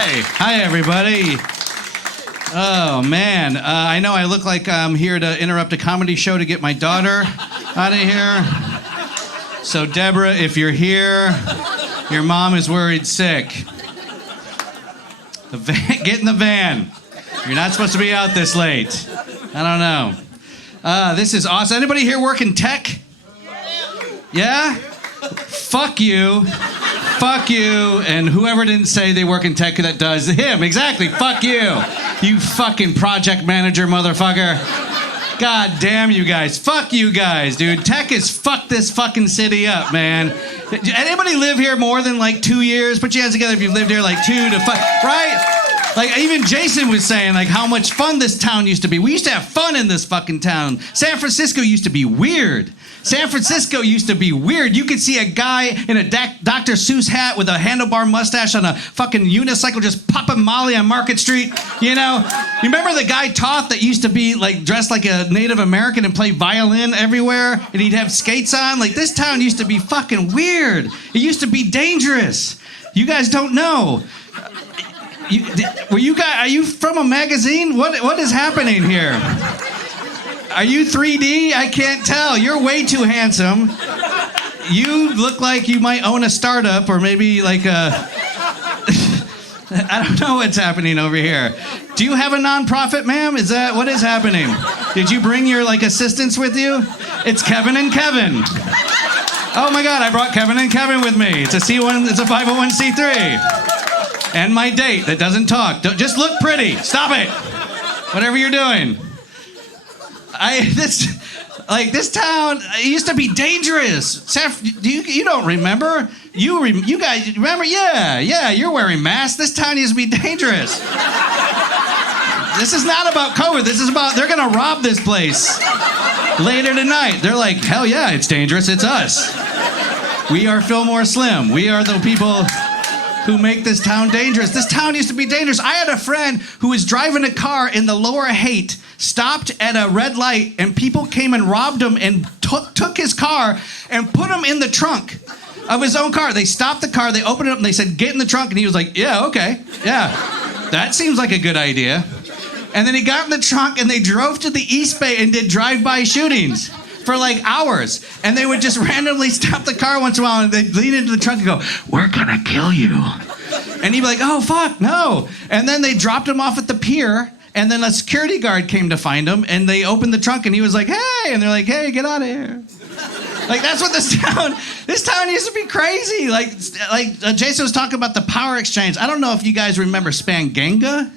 Hi, everybody. Oh, man. I know I look like I'm here to interrupt a comedy show to get my daughter out of here. So, Deborah, if you're here, your mom is worried sick. Get in the van. You're not supposed to be out this late. I don't know. This is awesome. Anybody here work in tech? Yeah? Fuck you. Fuck you. And whoever didn't say they work in tech that does him. Exactly. Fuck you. You fucking project manager motherfucker. God damn you guys. Fuck you guys, dude. Tech has fucked this fucking city up, man. Anybody live here more than like 2 years? Put your hands together if you've lived here like 2 to 5, right? Like, even Jason was saying, like, how much fun this town used to be. We used to have fun in this fucking town. San Francisco used to be weird. San Francisco used to be weird. You could see a guy in a Dr. Seuss hat with a handlebar mustache on a fucking unicycle just popping Molly on Market Street, you know? You remember the guy Toth that used to be, like, dressed like a Native American and play violin everywhere? And he'd have skates on? Like, this town used to be fucking weird. It used to be dangerous. You guys don't know. Are you from a magazine? What is happening here? Are you 3D? I can't tell. You're way too handsome. You look like you might own a startup or maybe like a... I don't know what's happening over here. Do you have a nonprofit, ma'am? What is happening? Did you bring your like assistants with you? It's Kevin and Kevin. Oh my God, I brought Kevin and Kevin with me. It's a 501c3. And my date that doesn't talk. Just look pretty. Stop it. Whatever you're doing. This town used to be dangerous. You don't remember? You guys remember? Yeah, you're wearing masks. This town used to be dangerous. This is not about COVID. This is about they're gonna rob this place later tonight. They're like, hell yeah, it's dangerous. It's us. We are Fillmore Slim. We are the people who make this town dangerous. This town used to be dangerous. I had a friend who was driving a car in the Lower Haight, stopped at a red light, and people came and robbed him and took his car and put him in the trunk of his own car. They stopped the car, they opened it up, and they said, get in the trunk. And he was like, yeah, okay, yeah. That seems like a good idea. And then he got in the trunk, and they drove to the East Bay and did drive-by shootings for like hours. And they would just randomly stop the car once in a while and they'd lean into the trunk and go, we're gonna kill you. And he'd be like, oh, fuck, no. And then they dropped him off at the pier and then a security guard came to find him and they opened the trunk and he was like, hey. And they're like, hey, get out of here. Like, that's what this town used to be crazy. Like Jason was talking about the power exchange. I don't know if you guys remember Spanganga.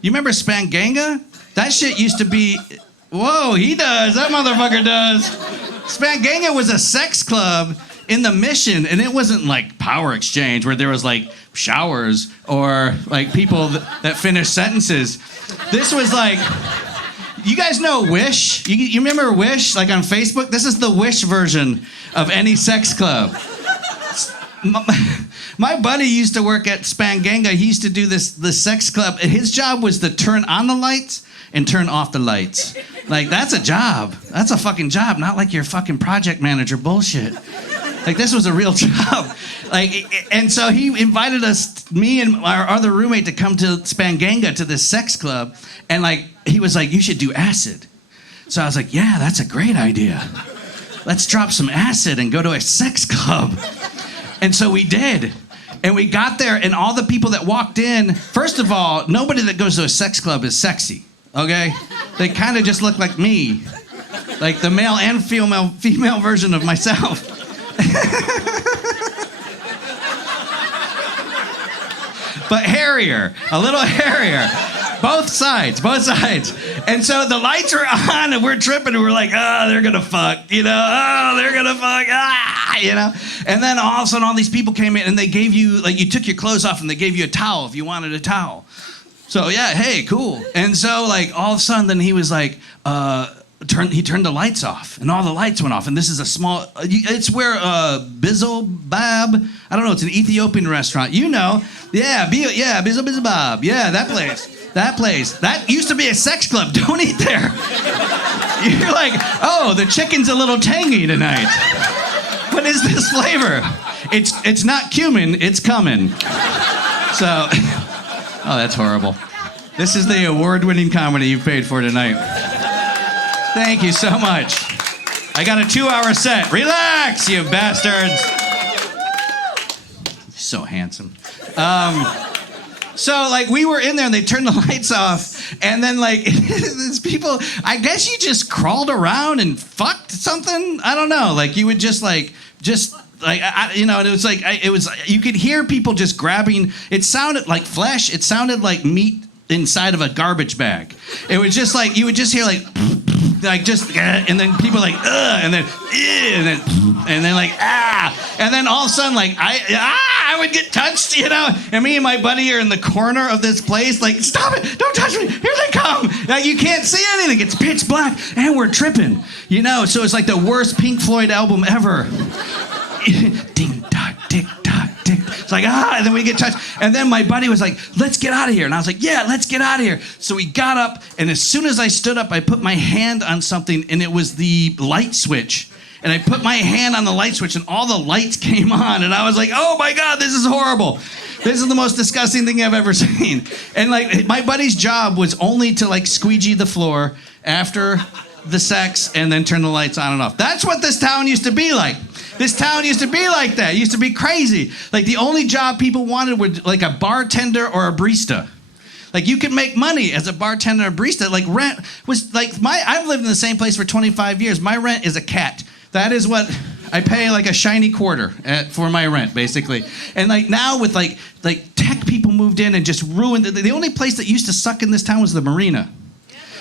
You remember Spanganga? That shit used to be... Whoa, he does. That motherfucker does. Spanganga was a sex club in the Mission, and it wasn't like power exchange where there was like showers or like people that finished sentences. This was like, you guys know Wish? You remember Wish, like on Facebook? This is the Wish version of any sex club. My buddy used to work at Spanganga. He used to do this sex club. His job was to turn on the lights and turn off the lights. Like, that's a job. That's a fucking job, not like your fucking project manager bullshit. Like, this was a real job. Like, and so he invited us, me and our other roommate, to come to Spanganga to this sex club. And like, he was like, you should do acid. So I was like, yeah, that's a great idea. Let's drop some acid and go to a sex club. And so we did. And we got there, and all the people that walked in, first of all, nobody that goes to a sex club is sexy, okay? They kind of just look like me, like the male and female version of myself. But hairier, a little hairier. Both sides. And so the lights are on and we're tripping and we're like, oh, they're gonna fuck, you know? Oh, they're gonna fuck, you know? And then all of a sudden all these people came in and they gave you, like, you took your clothes off and they gave you a towel if you wanted a towel. So yeah, hey, cool. And so like all of a sudden then he was like, he turned the lights off and all the lights went off. And this is a small, it's where Bizzle Bab, I don't know, it's an Ethiopian restaurant. You know, Bizzle Bab, yeah, that place. That used to be a sex club. Don't eat there. You're like, oh, the chicken's a little tangy tonight. What is this flavor? It's not cumin, it's coming. So Oh, that's horrible. This is the award-winning comedy you've paid for tonight. Thank you so much. I got a 2-hour set. Relax, you bastards. So handsome. So, like, we were in there and they turned the lights off, and then, like, these people, I guess you just crawled around and fucked something? I don't know. Like, you would just, and it was like, you could hear people just grabbing, it sounded like flesh, it sounded like meat inside of a garbage bag. It was just like, you would just hear, like just, and then people like, and then like, and then all of a sudden, like, I would get touched, and me and my buddy are in the corner of this place, like, stop it, don't touch me, here they come. Like, you can't see anything, it's pitch black, and we're tripping, so it's like the worst Pink Floyd album ever. Ding, tock, tick, tock, tick. It's like, and then we get touched. And then my buddy was like, let's get out of here. And I was like, yeah, let's get out of here. So we got up, and as soon as I stood up, I put my hand on something, and it was the light switch. And I put my hand on the light switch, and all the lights came on. And I was like, oh my God, this is horrible. This is the most disgusting thing I've ever seen. And like, my buddy's job was only to like squeegee the floor after the sex and then turn the lights on and off. That's what this town used to be like. This town used to be like that. It used to be crazy. Like, the only job people wanted was like a bartender or a barista. Like, you could make money as a bartender or a barista. Like, rent was like I've lived in the same place for 25 years. My rent is a cat. That is what I pay, like a shiny quarter for my rent, basically. And like now with like tech people moved in and just ruined it. The only place that used to suck in this town was the marina,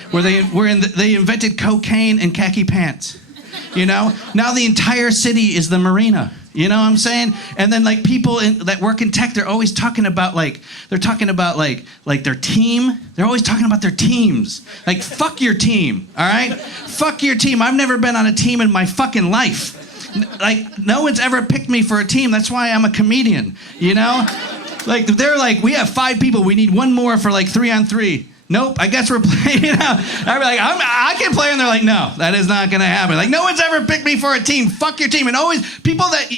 where they invented cocaine and khaki pants. Now the entire city is the marina. You know what I'm saying? And then like people that work in tech, they're always talking about like their team. They're always talking about their teams. Like, fuck your team, all right? Fuck your team. I've never been on a team in my fucking life. Like, no one's ever picked me for a team. That's why I'm a comedian, Like, they're like, we have 5 people. We need 1 more for like 3-on-3. Nope, I guess we're playing out. I'd be like, I can play, and they're like, no, that is not gonna happen. Like, no one's ever picked me for a team. Fuck your team. And always, people that,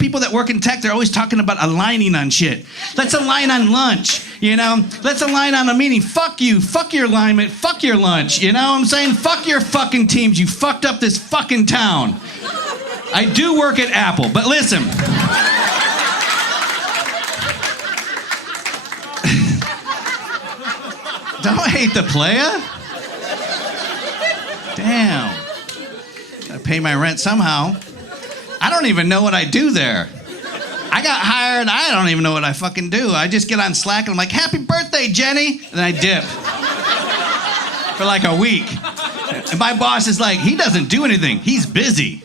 people that work in tech, they're always talking about aligning on shit. Let's align on lunch, Let's align on a meeting. Fuck you, fuck your alignment, fuck your lunch, you know what I'm saying? Fuck your fucking teams, you fucked up this fucking town. I do work at Apple, but listen. Don't hate the playa. Damn. Gotta pay my rent somehow. I don't even know what I do there. I got hired, I don't even know what I fucking do. I just get on Slack and I'm like, happy birthday, Jenny. And then I dip. For like a week. And my boss is like, he doesn't do anything. He's busy.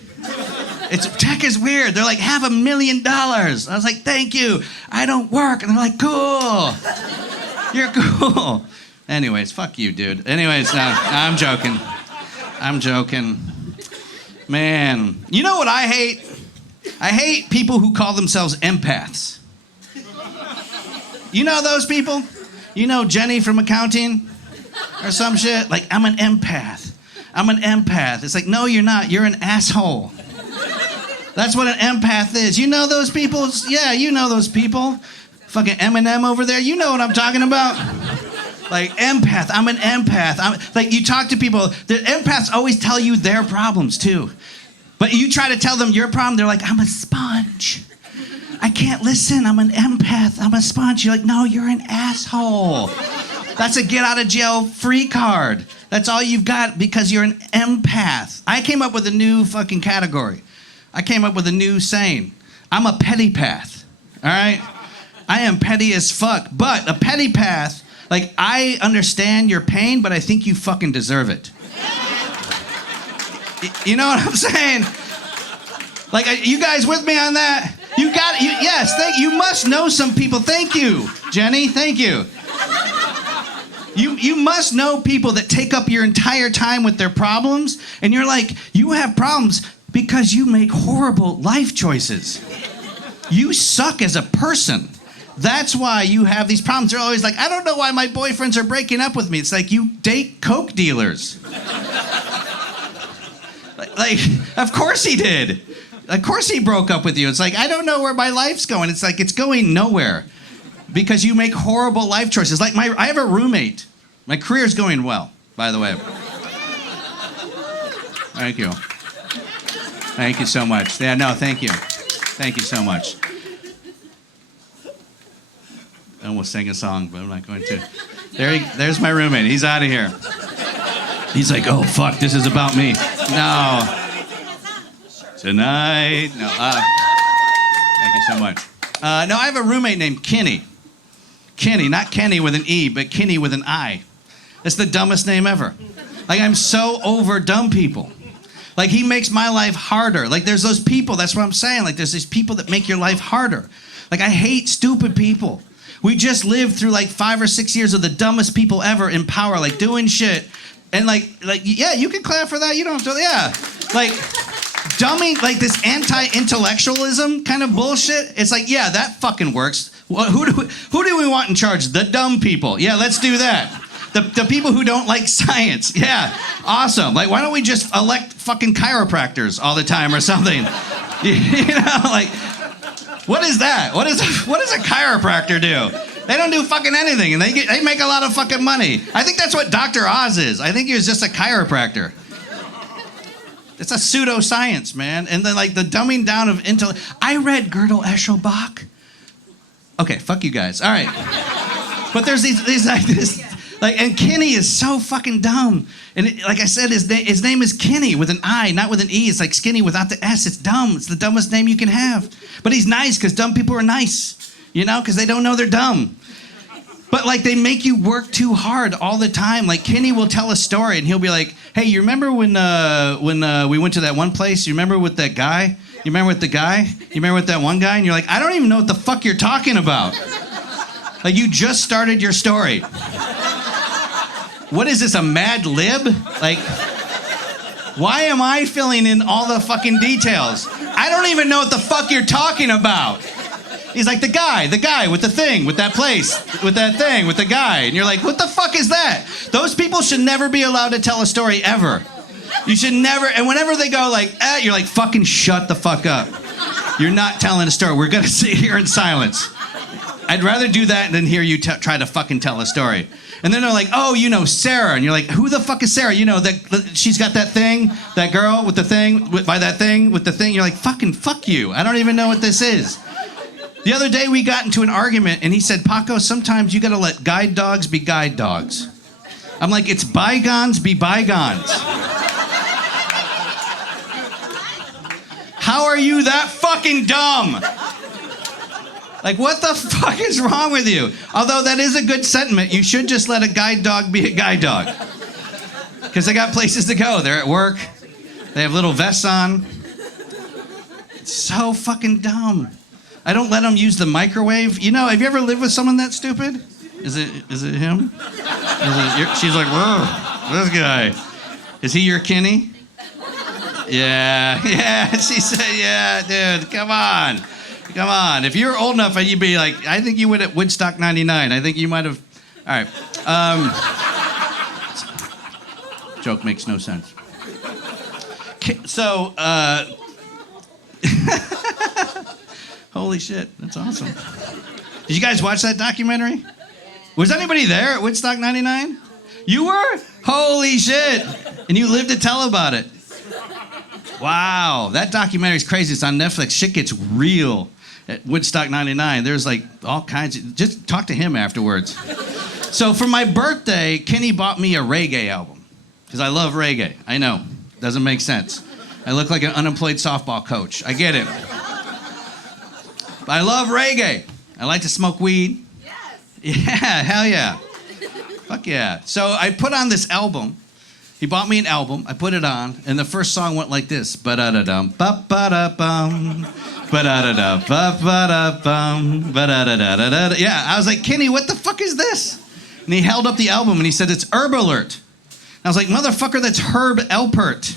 Tech is weird. They're like, $500,000. I was like, thank you. I don't work. And they're like, cool. You're cool. Anyways, fuck you, dude. Anyways, no, I'm joking. Man, you know what I hate? I hate people who call themselves empaths. You know those people? You know Jenny from accounting? Or some shit? Like, I'm an empath. It's like, no, you're not. You're an asshole. That's what an empath is. You know those people? Yeah, you know those people. Fucking Eminem over there. You know what I'm talking about. Like, empath, I'm an empath. Like, you talk to people, the empaths always tell you their problems, too. But you try to tell them your problem, they're like, I'm a sponge. I can't listen, I'm an empath, I'm a sponge. You're like, no, you're an asshole. That's a get out of jail free card. That's all you've got because you're an empath. I came up with a new fucking category. I came up with a new saying. I'm a pettypath, all right? I am petty as fuck, but a pettypath, like, I understand your pain, but I think you fucking deserve it. You know what I'm saying? Like, are you guys with me on that? Yes, you must know some people. Thank you, Jenny, thank you. You must know people that take up your entire time with their problems, and you're like, you have problems because you make horrible life choices. You suck as a person. That's why you have these problems. They're always like, I don't know why my boyfriends are breaking up with me. It's like, you date coke dealers. like, of course he did. Of course he broke up with you. It's like, I don't know where my life's going. It's like, it's going nowhere. because you make horrible life choices. Like I have a roommate. My career's going well, by the way. Thank you. Thank you so much. Yeah, no, thank you. Thank you so much. I almost sang a song, but I'm not going to. There's my roommate. He's out of here. He's like, oh, fuck, this is about me. No. Tonight. No. Thank you so much. No, I have a roommate named Kenny. Kenny, not Kenny with an E, but Kenny with an I. It's the dumbest name ever. Like, I'm so over dumb people. Like, he makes my life harder. Like, there's those people, that's what I'm saying. Like, there's these people that make your life harder. Like, I hate stupid people. We just lived through, like, 5 or 6 years of the dumbest people ever in power, like, doing shit. And, like, yeah, you can clap for that. You don't have to, yeah. Like, dumbing, like, this anti-intellectualism kind of bullshit. It's like, yeah, that fucking works. Well, who do we want in charge? The dumb people. Yeah, let's do that. The people who don't like science. Yeah, awesome. Like, why don't we just elect fucking chiropractors all the time or something? You know, like, what is that? What does a chiropractor do? They don't do fucking anything, and they make a lot of fucking money. I think that's what Dr. Oz is. I think he was just a chiropractor. It's a pseudoscience, man. And then, like, the dumbing down of intellect. I read Gödel Eschenbach. Okay, fuck you guys. All right. But there's these like this. Like, and Kenny is so fucking dumb. And like I said, his name is Kenny with an I, not with an E. It's like skinny without the S. It's dumb. It's the dumbest name you can have. But he's nice because dumb people are nice, you know, because they don't know they're dumb. But, like, they make you work too hard all the time. Like, Kenny will tell a story, and he'll be like, hey, you remember when we went to that one place? You remember with that guy? You remember with the guy? You remember with that one guy? And you're like, I don't even know what the fuck you're talking about. Like, you just started your story. What is this, a Mad Lib? Like, why am I filling in all the fucking details? I don't even know what the fuck you're talking about. He's like, the guy with the thing, with that place, with that thing, with the guy. And you're like, what the fuck is that? Those people should never be allowed to tell a story ever. You should never, and whenever they go like, you're like, fucking shut the fuck up. You're not telling a story. We're gonna sit here in silence. I'd rather do that than hear you try to fucking tell a story. And then they're like, oh, you know, Sarah. And you're like, who the fuck is Sarah? You know, that she's got that thing, that girl with the thing, by that thing, with the thing. You're like, fucking fuck you. I don't even know what this is. The other day we got into an argument and he said, Paco, sometimes you gotta let guide dogs be guide dogs. I'm like, it's bygones be bygones. How are you that fucking dumb? Like, what the fuck is wrong with you? Although that is a good sentiment. You should just let a guide dog be a guide dog. Because they got places to go. They're at work. They have little vests on. It's so fucking dumb. I don't let them use the microwave. You know, have you ever lived with someone that stupid? Is it him? She's like, whoa, this guy. Is he your Kenny? Yeah, she said, yeah, dude, come on. If you were old enough, you'd be like, I think you went at Woodstock 99. I think you might have, all right. Joke makes no sense. So, holy shit, that's awesome. Did you guys watch that documentary? Was anybody there at Woodstock 99? You were? Holy shit. And you lived to tell about it. Wow, that documentary's crazy. It's on Netflix. Shit gets real at Woodstock 99. There's like all kinds of, just talk to him afterwards. So for my birthday, Kenny bought me a reggae album. Because I love reggae. I know, doesn't make sense. I look like an unemployed softball coach. I get it. But I love reggae. I like to smoke weed. Yes. Yeah, hell yeah. Fuck yeah. So I put on this album. He bought me an album. I put it on, and the first song went like this: ba-da-da-dum, ba-ba-da-bum, ba-da-da-da, ba-ba-da-bum, ba-da-da-da-da-da. Yeah, I was like, Kenny, what the fuck is this? And he held up the album and he said, it's Herb Alert. And I was like, motherfucker, that's Herb Alpert.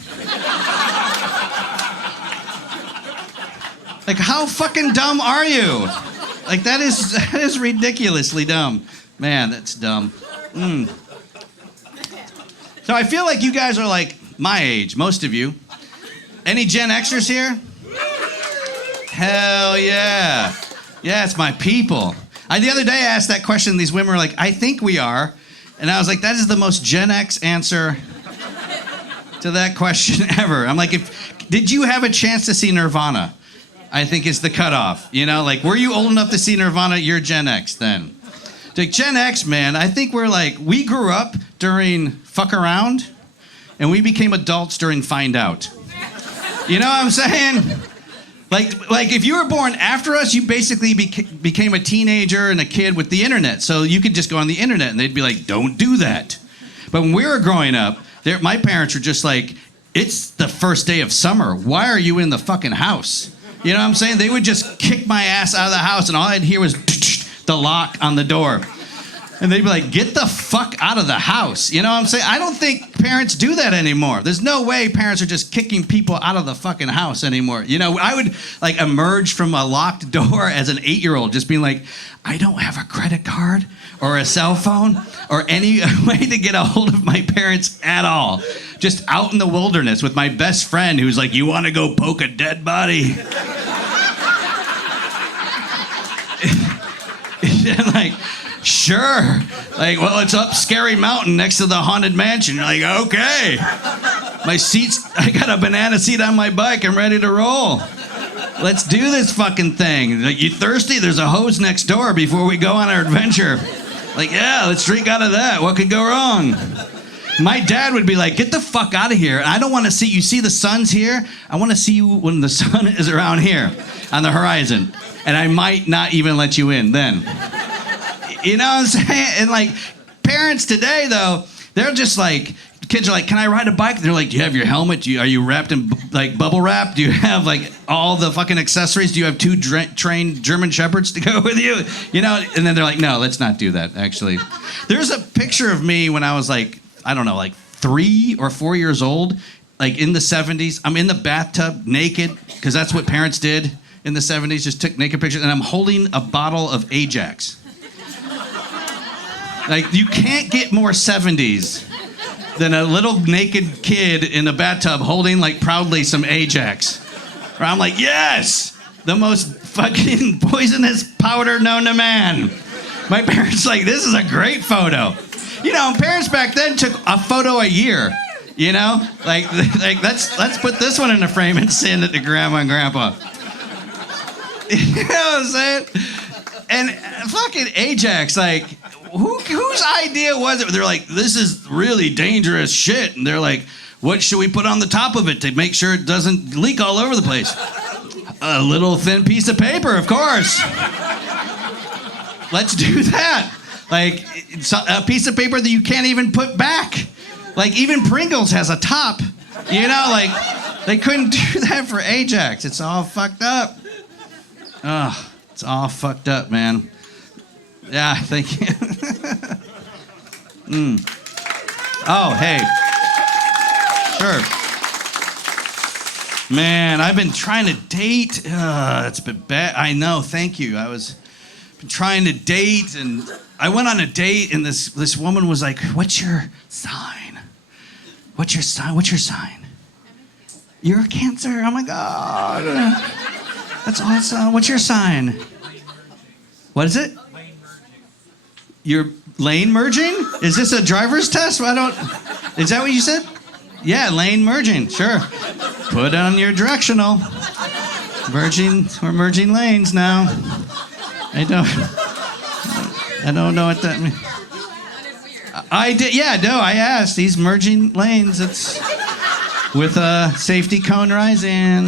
Like, how fucking dumb are you? Like, that is ridiculously dumb. Man, that's dumb. So I feel like you guys are like my age, most of you. Any Gen Xers here? Hell yeah. Yeah, it's my people. The other day I asked that question, these women were like, I think we are. And I was like, that is the most Gen X answer to that question ever. I'm like, did you have a chance to see Nirvana? I think is the cutoff. You know, like, were you old enough to see Nirvana? You're Gen X then. Like, Gen X, man, I think we grew up during fuck around, and we became adults during find out. You know what I'm saying? Like if you were born after us, you basically became a teenager and a kid with the internet. So you could just go on the internet, and they'd be like, don't do that. But when we were growing up, my parents were just like, it's the first day of summer. Why are you in the fucking house? You know what I'm saying? They would just kick my ass out of the house, and all I'd hear was the lock on the door. And they'd be like, get the fuck out of the house. You know what I'm saying? I don't think parents do that anymore. There's no way parents are just kicking people out of the fucking house anymore. You know, I would like emerge from a locked door as an 8-year-old just being like, I don't have a credit card or a cell phone or any way to get a hold of my parents at all. Just out in the wilderness with my best friend who's like, you want to go poke a dead body? And like, sure. Like, well, it's up Scary Mountain next to the Haunted Mansion. You're like, okay. My seats, I got a banana seat on my bike. I'm ready to roll. Let's do this fucking thing. Like, you thirsty? There's a hose next door before we go on our adventure. Like, yeah, let's drink out of that. What could go wrong? My dad would be like, get the fuck out of here. I don't want to see, you see the sun's here? I want to see you when the sun is around here on the horizon. And I might not even let you in then. You know what I'm saying? And like, parents today, though, they're just like, kids are like, can I ride a bike? They're like, do you have your helmet? Are you wrapped in like bubble wrap? Do you have like all the fucking accessories? Do you have 2 trained German shepherds to go with you? You know? And then they're like, no, let's not do that, actually. There's a picture of me when I was like, I don't know, like 3 or 4 years old, like in the 70s. I'm in the bathtub naked, because that's what parents did in the 70s, just took naked pictures, and I'm holding a bottle of Ajax. Like, you can't get more 70s than a little naked kid in a bathtub holding, like, proudly some Ajax. Where I'm like, yes! The most fucking poisonous powder known to man. My parents like, this is a great photo. You know, parents back then took a photo a year, you know? Like let's put this one in a frame and send it to Grandma and Grandpa. You know what I'm saying? And fucking Ajax, like, whose idea was it? They're like, this is really dangerous shit. And they're like, what should we put on the top of it to make sure it doesn't leak all over the place? A little thin piece of paper, of course. Let's do that. Like, it's a piece of paper that you can't even put back. Like, even Pringles has a top. You know, like, they couldn't do that for Ajax. It's all fucked up. Ugh, it's all fucked up, man. Yeah, thank you. Oh, hey. Sure. Man, I've been trying to date. It's been bad. I know, thank you. Been trying to date, and I went on a date, and this woman was like, what's your sign? What's your sign? What's your sign? You're a Cancer? Oh, my God. That's awesome. What's your sign? What is it? You're lane merging? Is this a driver's test? Is that what you said? Yeah, lane merging, sure. Put on your directional. We're merging lanes now. I don't know what that means. I did, yeah, no, I asked. He's merging lanes. It's with a safety cone rising.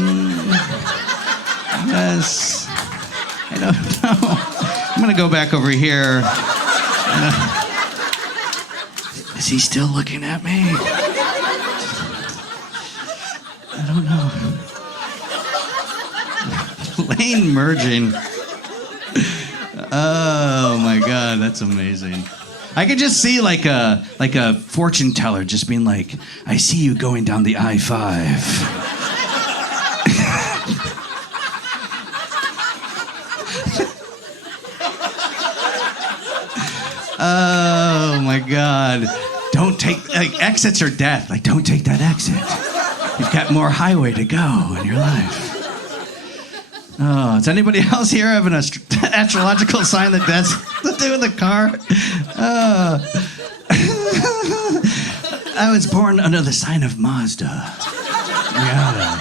Yes. I don't know. I'm gonna go back over here. Is he still looking at me? I don't know. Lane merging. Oh my God, that's amazing. I could just see like a fortune teller just being like, I see you going down the I-5. Oh my God. Don't take, like, exits are death. Like, don't take that exit. You've got more highway to go in your life. Oh, does anybody else here have an astrological sign that has to do with the car? I was born under the sign of Mazda. Yeah.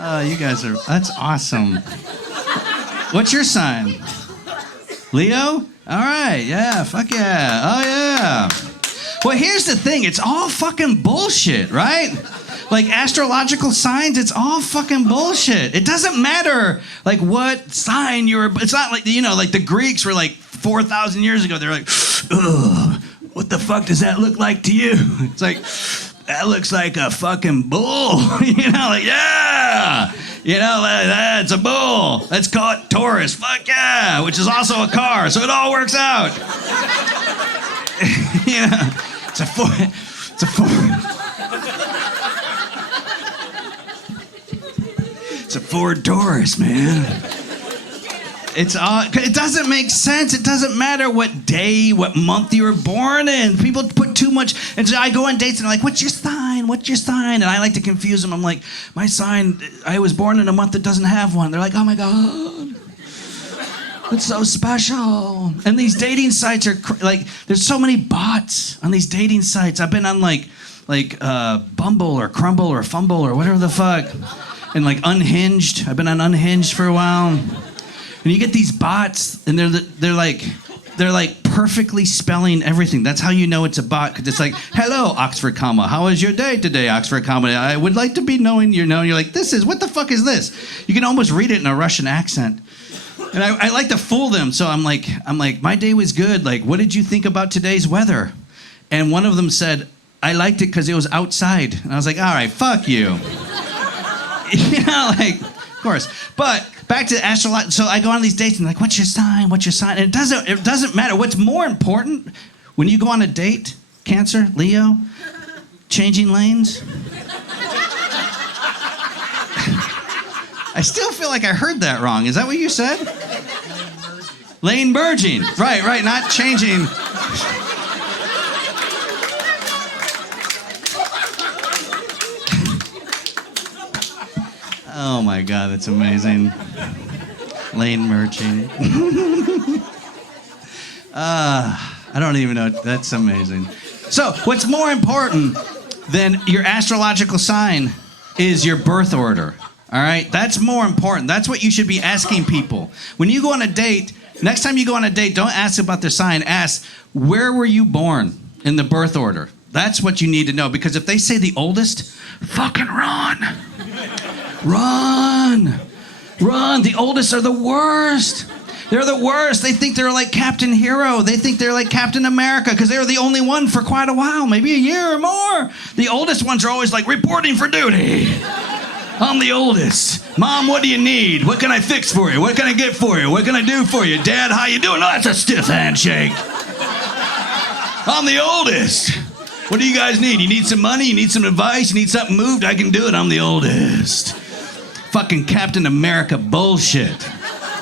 Oh, you guys are, that's awesome. What's your sign? Leo? All right, yeah, fuck yeah. Oh, yeah. Well, here's the thing. It's all fucking bullshit, right? Like, astrological signs, it's all fucking bullshit. It doesn't matter, like, what sign you're... It's not like, you know, like the Greeks were like 4,000 years ago. They're like, ugh, what the fuck does that look like to you? It's like, that looks like a fucking bull. You know, like, yeah. You know, that's a bull. Let's call it Taurus. Fuck yeah. Which is also a car, so it all works out. You know, it's a Ford Taurus, man. It doesn't make sense. It doesn't matter what day, what month you were born in. People put too much. And so I go on dates and they're like, what's your sign? What's your sign? And I like to confuse them. I'm like, my sign, I was born in a month that doesn't have one. They're like, oh my God. It's so special. And these dating sites are like, there's so many bots on these dating sites. I've been on like Bumble or Crumble or Fumble or whatever the fuck. And like Unhinged. I've been on Unhinged for a while. And you get these bots, and they're like perfectly spelling everything. That's how you know it's a bot, because it's like, hello, Oxford comma. How was your day today, Oxford comma? I would like to be knowing you know. You're like, what the fuck is this? You can almost read it in a Russian accent. And I like to fool them. So I'm like, my day was good. Like, what did you think about today's weather? And one of them said, I liked it because it was outside. And I was like, all right, fuck you. You know, like, of course. But back to astrology. So I go on these dates and like, what's your sign? What's your sign? And it doesn't matter. What's more important when you go on a date, Cancer, Leo, changing lanes? I still feel like I heard that wrong. Is that what you said? Lane merging. Right, not changing. Oh my God, that's amazing. Lane merging. I don't even know. That's amazing. So, what's more important than your astrological sign is your birth order. All right? That's more important. That's what you should be asking people. When you go on a date, next time you go on a date, don't ask about their sign. Ask, where were you born in the birth order? That's what you need to know. Because if they say the oldest, fucking run. Run! The oldest are the worst. They're the worst. They think they're like Captain Hero. They think they're like Captain America because they were the only one for quite a while, maybe a year or more. The oldest ones are always like, reporting for duty. I'm the oldest. Mom, what do you need? What can I fix for you? What can I get for you? What can I do for you? Dad, how you doing? Oh, that's a stiff handshake. I'm the oldest. What do you guys need? You need some money? You need some advice? You need something moved? I can do it. I'm the oldest. Fucking Captain America bullshit.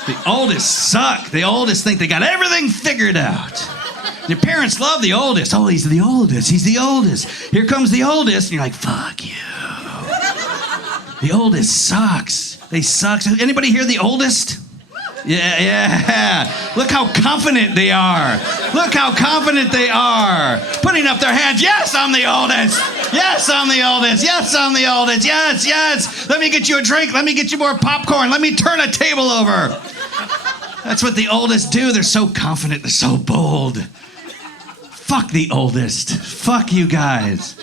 The oldest suck. The oldest think they got everything figured out. Your parents love the oldest. Oh, he's the oldest. He's the oldest. Here comes the oldest. And you're like, fuck you. The oldest sucks. They suck. Anybody hear the oldest? Yeah. Look how confident they are. Look how confident they are. Putting up their hands. Yes, I'm the oldest. Yes, I'm the oldest. Yes, I'm the oldest. Yes. Let me get you a drink. Let me get you more popcorn. Let me turn a table over. That's what the oldest do. They're so confident. They're so bold. Fuck the oldest. Fuck you guys.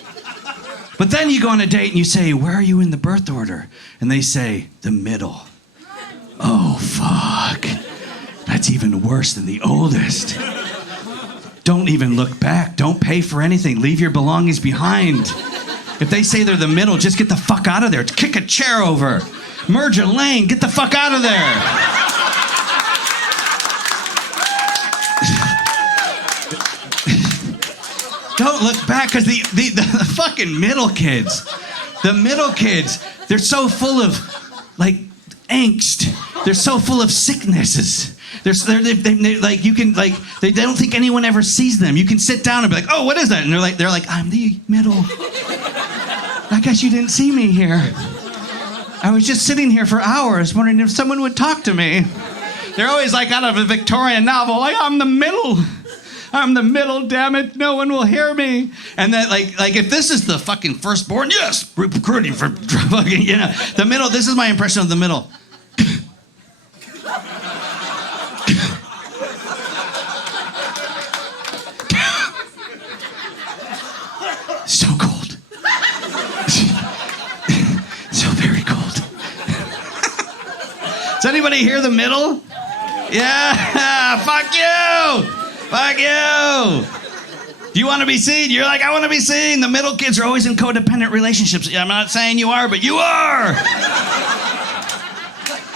But then you go on a date and you say, where are you in the birth order? And they say, the middle. Oh, fuck. That's even worse than the oldest. Don't even look back. Don't pay for anything. Leave your belongings behind. If they say they're the middle, just get the fuck out of there. Kick a chair over. Merge a lane. Get the fuck out of there. Don't look back, because the fucking middle kids, they're so full of, like, angst. They're so full of sicknesses. They don't think anyone ever sees them. You can sit down and be like, oh, what is that? And they're like, I'm the middle. I guess you didn't see me here. I was just sitting here for hours wondering if someone would talk to me. They're always like out of a Victorian novel, like, I'm the middle. I'm the middle, damn it, no one will hear me. And then, like if this is the fucking firstborn, yes, recruiting for fucking, you know, the middle, this is my impression of the middle. So cold. So very cold. Does anybody hear the middle? Yeah, fuck you! Fuck you! Do you want to be seen? You're like, I want to be seen. The middle kids are always in codependent relationships. I'm not saying you are, but you are.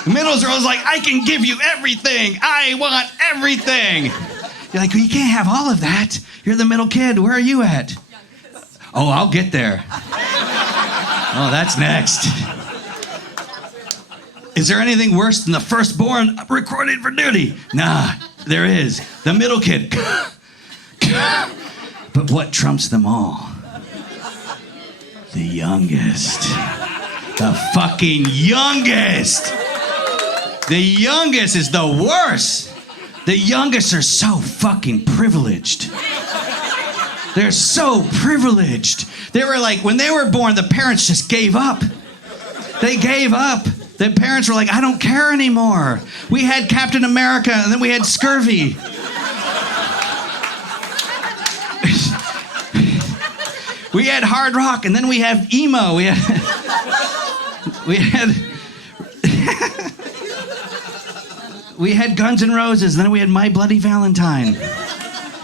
The middles are always like, I can give you everything. I want everything. You're like, well, you can't have all of that. You're the middle kid. Where are you at? Oh, I'll get there. Oh, that's next. Is there anything worse than the firstborn recorded for duty? Nah, there is. The middle kid. But what trumps them all? The youngest. The fucking youngest. The youngest is the worst. The youngest are so fucking privileged. They're so privileged. They were like, when they were born, the parents just gave up. They gave up. The parents were like, I don't care anymore. We had Captain America, and then we had scurvy. We had hard rock, and then we have emo. We had Guns N' Roses, and then we had My Bloody Valentine.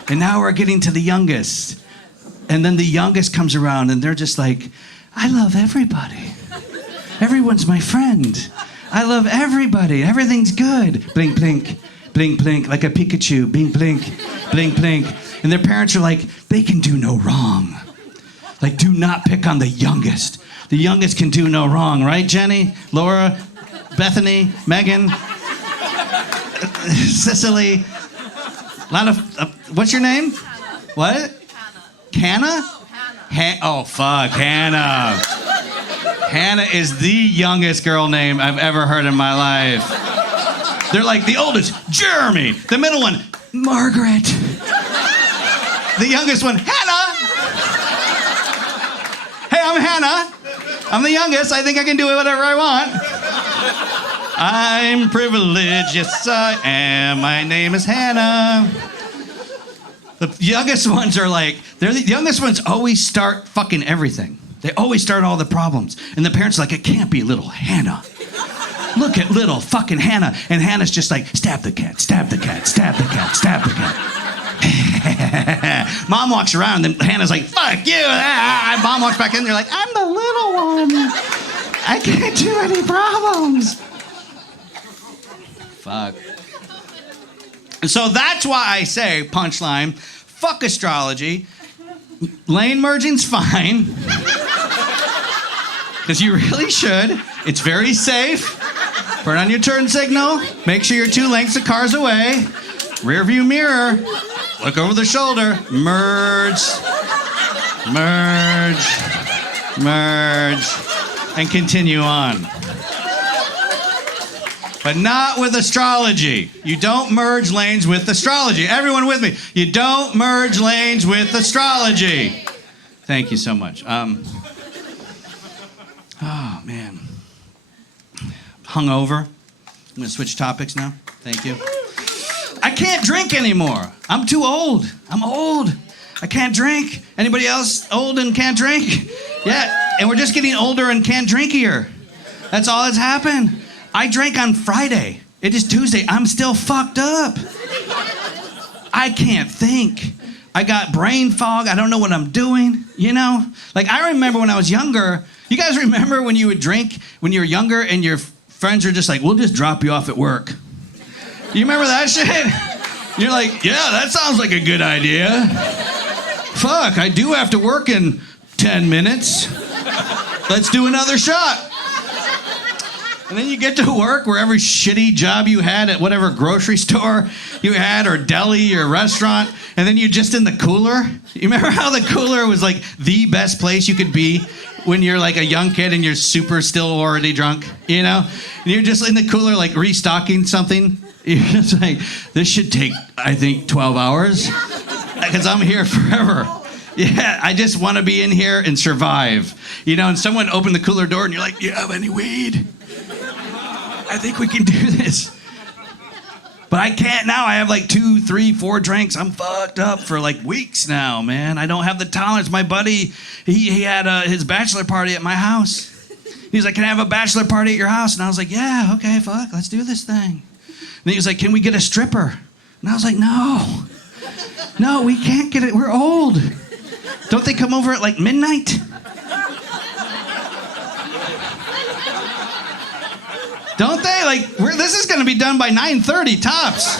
And now we're getting to the youngest. And then the youngest comes around, and they're just like, I love everybody. Everyone's my friend. I love everybody. Everything's good. Blink, blink, blink, blink, like a Pikachu. Blink, blink, blink, blink. And their parents are like, they can do no wrong. Like, do not pick on the youngest. The youngest can do no wrong, right, Jenny? Laura? Bethany? Megan? Cicely? A lot of, what's your name? What? Hannah? Oh, fuck, Hannah. Hannah is the youngest girl name I've ever heard in my life. They're like, the oldest, Jeremy. The middle one, Margaret. The youngest one, Hannah. Hey, I'm Hannah. I'm the youngest. I think I can do whatever I want. I'm privileged, yes I am. My name is Hannah. The youngest ones are like, the youngest ones always start fucking everything. They always start all the problems. And the parents are like, it can't be little Hannah. Look at little fucking Hannah. And Hannah's just like, stab the cat, stab the cat, stab the cat, stab the cat. Mom walks around, and then Hannah's like, fuck you. Mom walks back in, they're like, I'm the little one. I can't do any problems. Fuck. And so that's why I say, punchline, fuck astrology. Lane merging's fine. Because you really should. It's very safe. Turn on your turn signal. Make sure you're 2 lengths of cars away. Rear view mirror. Look over the shoulder. Merge. Merge. Merge. And continue on. But not with astrology. You don't merge lanes with astrology. Everyone with me. You don't merge lanes with astrology. Thank you so much. Oh, man. Hungover. I'm going to switch topics now. Thank you. I can't drink anymore. I'm too old. I'm old. I can't drink. Anybody else old and can't drink? Yeah, and we're just getting older and can't drinkier. That's all that's happened. I drank on Friday. It is Tuesday. I'm still fucked up. I can't think. I got brain fog. I don't know what I'm doing, you know? Like, I remember when I was younger. You guys remember when you would drink when you were younger and your friends were just like, we'll just drop you off at work? You remember that shit? You're like, yeah, that sounds like a good idea. Fuck, I do have to work in 10 minutes. Let's do another shot. And then you get to work where every shitty job you had at whatever grocery store you had or deli or restaurant, and then you're just in the cooler. You remember how the cooler was like the best place you could be when you're like a young kid and you're super still already drunk, you know? And you're just in the cooler like restocking something. You're just like, this should take, I think, 12 hours because I'm here forever. Yeah, I just want to be in here and survive. You know, and someone opened the cooler door and you're like, you have any weed? I think we can do this. But I can't now. I have like 2, 3, 4 drinks. I'm fucked up for like weeks now, man. I don't have the tolerance. My buddy, he had his bachelor party at my house. He's like, can I have a bachelor party at your house? And I was like, yeah, okay, fuck, let's do this thing. And he was like, can we get a stripper? And I was like, no, we can't get it. We're old. Don't they come over at like midnight? Don't they? Like, this is going to be done by 9:30 tops.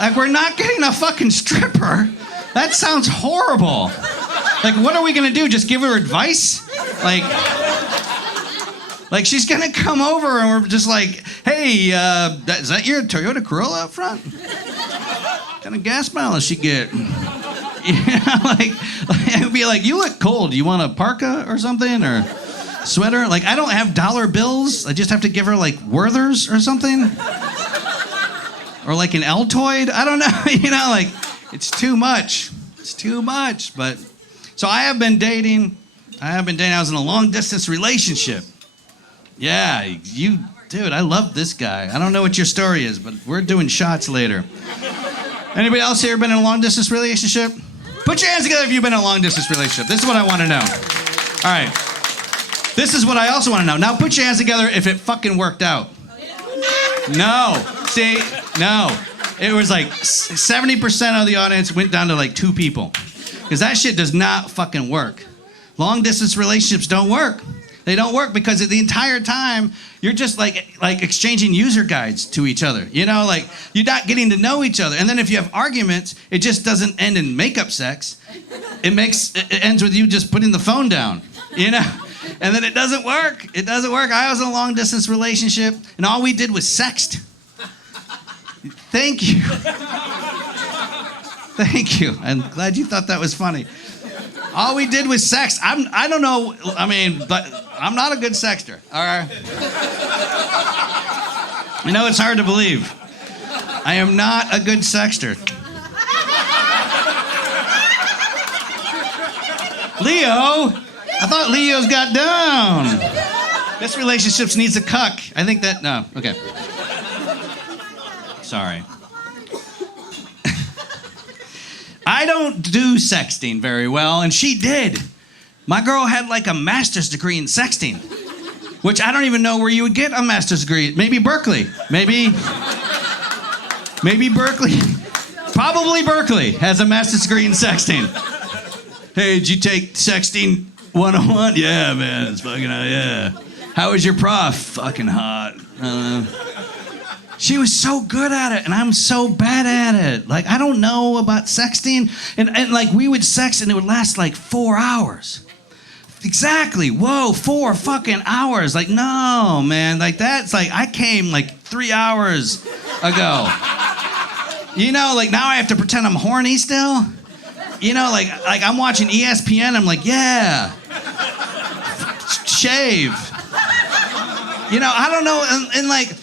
Like, we're not getting a fucking stripper. That sounds horrible. Like, what are we going to do? Just give her advice? Like she's going to come over and we're just like, hey, is that your Toyota Corolla up front? What kind of gas mileage she get? Yeah, like, it would be like, you look cold. You want a parka or something? Or sweater? Like, I don't have dollar bills. I just have to give her like Werthers or something. Or like an Altoid. I don't know. You know, like, it's too much. It's too much. But so I have been dating. I was in a long distance relationship. Yeah, dude, I love this guy. I don't know what your story is, but we're doing shots later. Anybody else here been in a long distance relationship? Put your hands together if you've been in a long distance relationship. This is what I want to know. All right. This is what I also want to know. Now put your hands together if it fucking worked out. No. See? No. It was like 70% of the audience went down to like 2 people. Because that shit does not fucking work. Long distance relationships don't work. They don't work because the entire time you're just like exchanging user guides to each other. You know, like you're not getting to know each other. And then if you have arguments, it just doesn't end in makeup sex. It ends with you just putting the phone down, you know? And then it doesn't work. It doesn't work. I was in a long distance relationship and all we did was sext. Thank you. Thank you. I'm glad you thought that was funny. All we did was sex. I don't know. I mean, but I'm not a good sexter. All right. I know it's hard to believe. I am not a good sexter. Leo? I thought Leo's got down. This relationship needs a cuck. I think that, no, okay. Sorry. I don't do sexting very well, and she did. My girl had like a master's degree in sexting, which I don't even know where you would get a master's degree. Maybe Berkeley. Maybe Berkeley. Probably Berkeley has a master's degree in sexting. Hey, did you take sexting 101? Yeah, man, it's fucking hot, yeah. How was your prof? Fucking hot. She was so good at it, and I'm so bad at it. Like, I don't know about sexting. And like, we would sext, and it would last, like, 4 hours. Exactly. Whoa, 4 fucking hours. Like, no, man. Like, that's, like, I came, like, 3 hours ago. You know, like, now I have to pretend I'm horny still. You know, like I'm watching ESPN, I'm like, yeah. Shave. You know, I don't know, and like,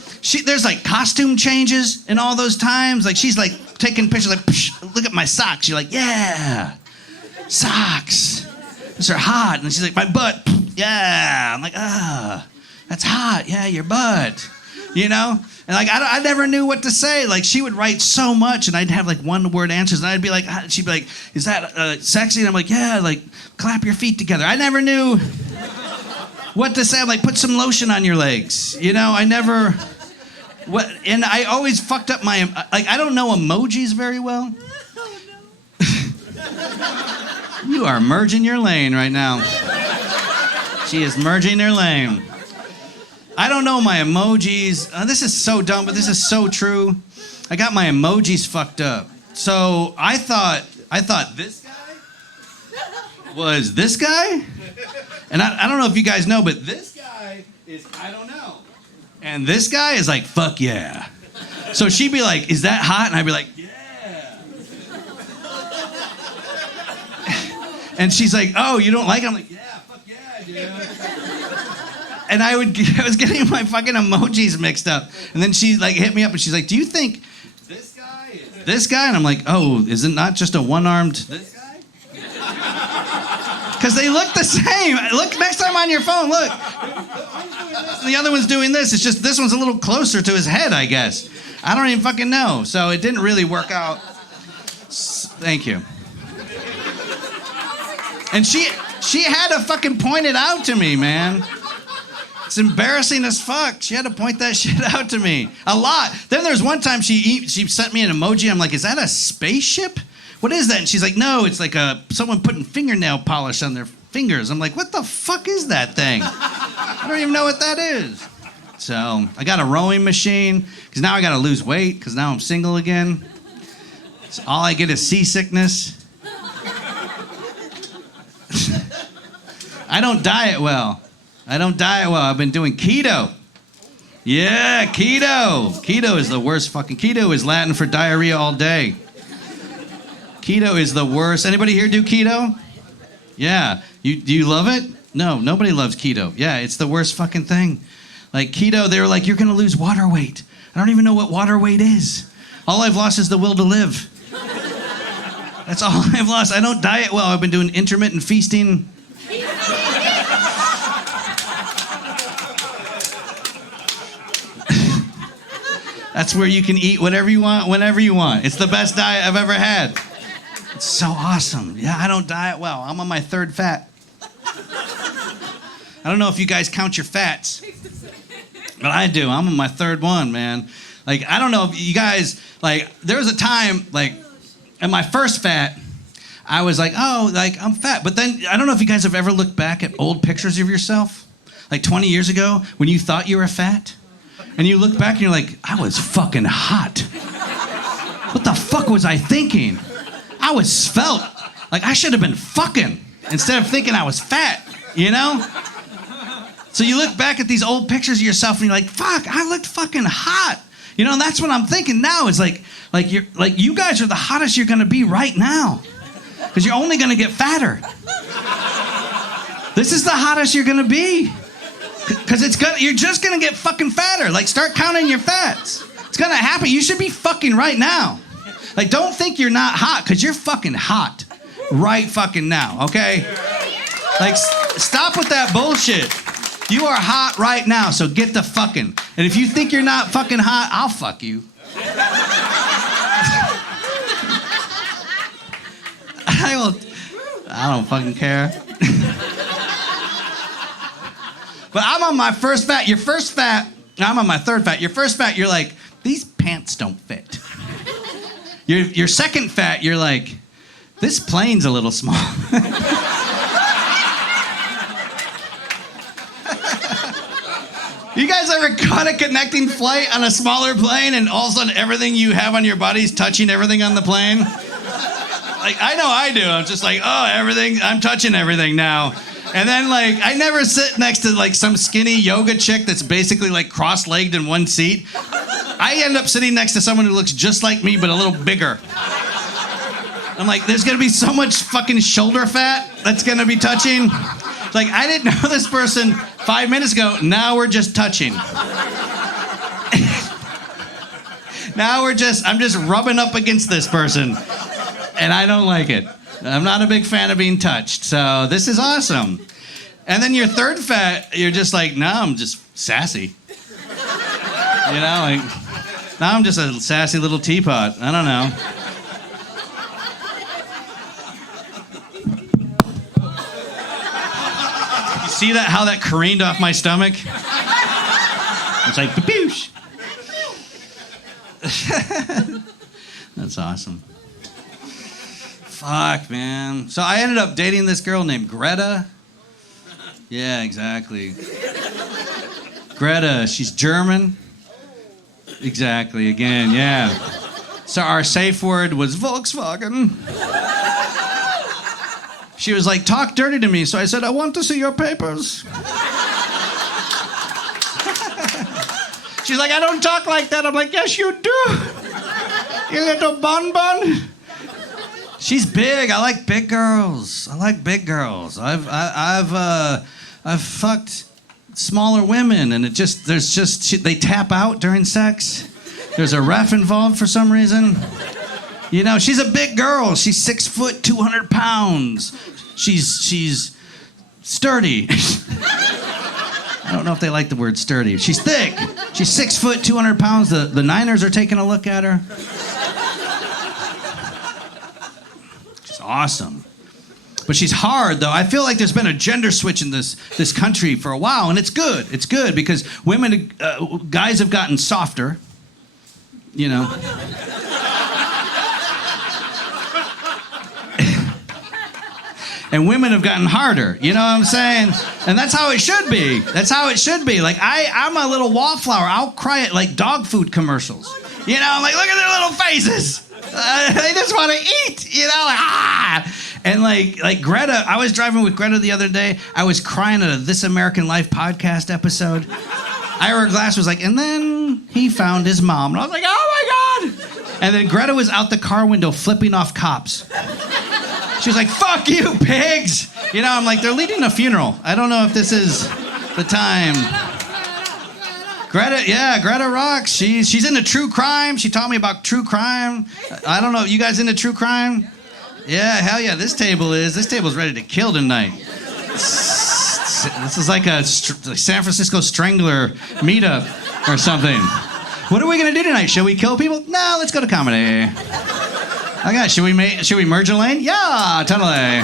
there's like costume changes in all those times. Like she's like taking pictures like, psh, look at my socks. You're like, yeah, socks. Those are hot. And she's like, my butt, yeah. I'm like, that's hot. Yeah, your butt. You know? And like, I never knew what to say. Like she would write so much and I'd have like 1-word answers. And I'd be like, she'd be like, is that sexy? And I'm like, yeah, like clap your feet together. I never knew what to say. I'm like, put some lotion on your legs. You know, I never... And I always fucked up my, like, I don't know emojis very well. You are merging your lane right now. She is merging her lane. I don't know my emojis. This is so dumb, but this is so true. I got my emojis fucked up. So I thought this guy was this guy? And I don't know if you guys know, but this guy is, I don't know. And this guy is like, fuck yeah. So she'd be like, is that hot? And I'd be like, yeah. And she's like, oh, you don't like it? I'm like, yeah, fuck And I was getting my fucking emojis mixed up. And then she like hit me up and she's like, do you think this guy is this guy? And I'm like, oh, is it not just a one-armed this guy? Because they look the same. Look, next time on your phone, look. The other one's doing this. It's just this one's a little closer to his head, I guess. I don't even fucking know. So it didn't really work out. Thank you. And she had to fucking point it out to me, man. It's embarrassing as fuck. She had to point that shit out to me. A lot. Then there's one time she sent me an emoji. I'm like, is that a spaceship? What is that? And she's like, no, it's like someone putting fingernail polish on their fingers. I'm like, what the fuck is that thing? I don't even know what that is. So I got a rowing machine because now I got to lose weight because now I'm single again. So all I get is seasickness. I don't diet well. I've been doing keto. Yeah, keto. Keto is the worst fucking... Keto is Latin for diarrhea all day. Keto is the worst. Anybody here do keto? Yeah. Do you love it? No, nobody loves keto. Yeah, it's the worst fucking thing. Like keto, they were like, you're going to lose water weight. I don't even know what water weight is. All I've lost is the will to live. That's all I've lost. I don't diet well. I've been doing intermittent feasting. That's where you can eat whatever you want, whenever you want. It's the best diet I've ever had. It's so awesome. Yeah, I don't diet well. I'm on my third fat. I don't know if you guys count your fats, but I do. I'm on my third one, man. Like, I don't know if you guys, like, there was a time, like, at my first fat, I was like, oh, like, I'm fat. But then, I don't know if you guys have ever looked back at old pictures of yourself, like 20 years ago, when you thought you were fat. And you look back and you're like, I was fucking hot. What the fuck was I thinking? I was svelte. Like, I should have been fucking instead of thinking I was fat, you know? So you look back at these old pictures of yourself and you're like, fuck, I looked fucking hot. You know, and that's what I'm thinking now is like you guys are the hottest you're gonna be right now. Because you're only gonna get fatter. This is the hottest you're gonna be. Because you're just gonna get fucking fatter. Like, start counting your fats. It's gonna happen. You should be fucking right now. Like, don't think you're not hot, because you're fucking hot right fucking now, okay? Like, stop with that bullshit. You are hot right now, so get the fucking. And if you think you're not fucking hot, I'll fuck you. I don't fucking care. But I'm on my first fat. Your first fat, I'm on my third fat. Your first fat, you're like, these pants don't fit. Your second fat, you're like, this plane's a little small. You guys ever caught a connecting flight on a smaller plane and all of a sudden everything you have on your body is touching everything on the plane? Like, I know I do. I'm just like, oh, everything, I'm touching everything now. And then, like, I never sit next to, like, some skinny yoga chick that's basically, like, cross-legged in one seat. I end up sitting next to someone who looks just like me, but a little bigger. I'm like, there's gonna be so much fucking shoulder fat that's gonna be touching. Like, I didn't know this person 5 minutes ago. Now we're just touching. Now I'm just rubbing up against this person. And I don't like it. I'm not a big fan of being touched, so this is awesome. And then your third fat, you're just like, no, I'm just sassy. You know, like, now I'm just a sassy little teapot. I don't know. You see that, how that careened off my stomach? It's like, baboosh. That's awesome. Fuck, man. So I ended up dating this girl named Greta. Yeah, exactly. Greta, she's German. Exactly, again, yeah. So our safe word was Volkswagen. She was like, talk dirty to me. So I said, I want to see your papers. She's like, I don't talk like that. I'm like, yes, you do. You little bonbon. She's big. I like big girls. I've I've fucked smaller women, and they tap out during sex. There's a ref involved for some reason. You know, she's a big girl. She's 6 foot, 200 pounds. She's sturdy. I don't know if they like the word sturdy. She's thick. She's 6 foot, 200 pounds. The Niners are taking a look at her. She's awesome. But she's hard, though. I feel like there's been a gender switch in this country for a while, and it's good. It's good because guys have gotten softer, you know. And women have gotten harder, you know what I'm saying? And that's how it should be. That's how it should be. Like, I'm a little wallflower. I'll cry at, like, dog food commercials. You know, I'm like, look at their little faces. They just want to eat, you know? Like, ah! And, like Greta, I was driving with Greta the other day. I was crying at a This American Life podcast episode. Ira Glass was like, and then he found his mom. And I was like, oh, my God. And then Greta was out the car window flipping off cops. She was like, fuck you, pigs! You know, I'm like, they're leading a funeral. I don't know if this is the time. Greta rocks. She's into true crime. She taught me about true crime. I don't know, you guys into true crime? Yeah, hell yeah, this table's ready to kill tonight. This is like a San Francisco Strangler meetup or something. What are we gonna do tonight? Shall we kill people? No, let's go to comedy. Okay, should we merge a lane? Yeah, totally.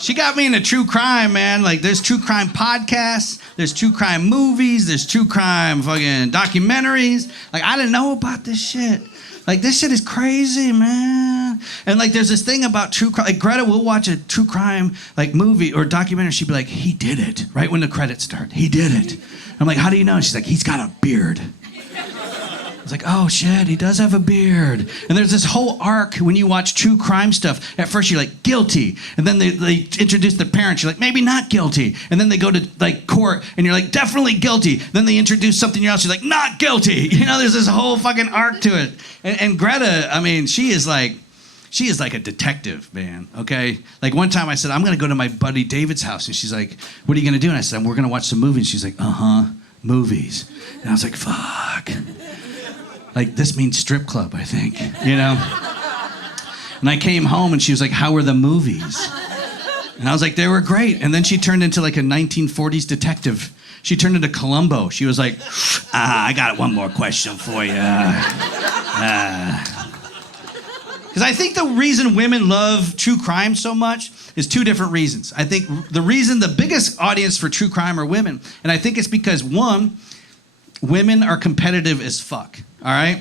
She got me into true crime, man. Like, there's true crime podcasts, there's true crime movies, there's true crime fucking documentaries. Like, I didn't know about this shit. Like, this shit is crazy, man. And, like, there's this thing about true crime. Like, Greta will watch a true crime, like, movie or documentary. She'd be like, he did it. Right when the credits start. He did it. I'm like, how do you know? She's like, he's got a beard. I was like, oh, shit, he does have a beard. And there's this whole arc when you watch true crime stuff. At first, you're like, guilty. And then they introduce the parents. You're like, maybe not guilty. And then they go to, like, court, and you're like, definitely guilty. Then they introduce something else. You're like, not guilty. You know, there's this whole fucking arc to it. And Greta, I mean, she is like a detective, man, okay? Like, one time I said, I'm going to go to my buddy David's house. And she's like, what are you going to do? And I said, we're going to watch some movies. She's like, movies. And I was like, fuck. Like, this means strip club, I think, you know? And I came home, and she was like, how were the movies? And I was like, they were great. And then she turned into, like, a 1940s detective. She turned into Columbo. She was like, I got one more question for you. Because I think the reason women love true crime so much is two different reasons. I think the biggest audience for true crime are women. And I think it's because, one, women are competitive as fuck, all right?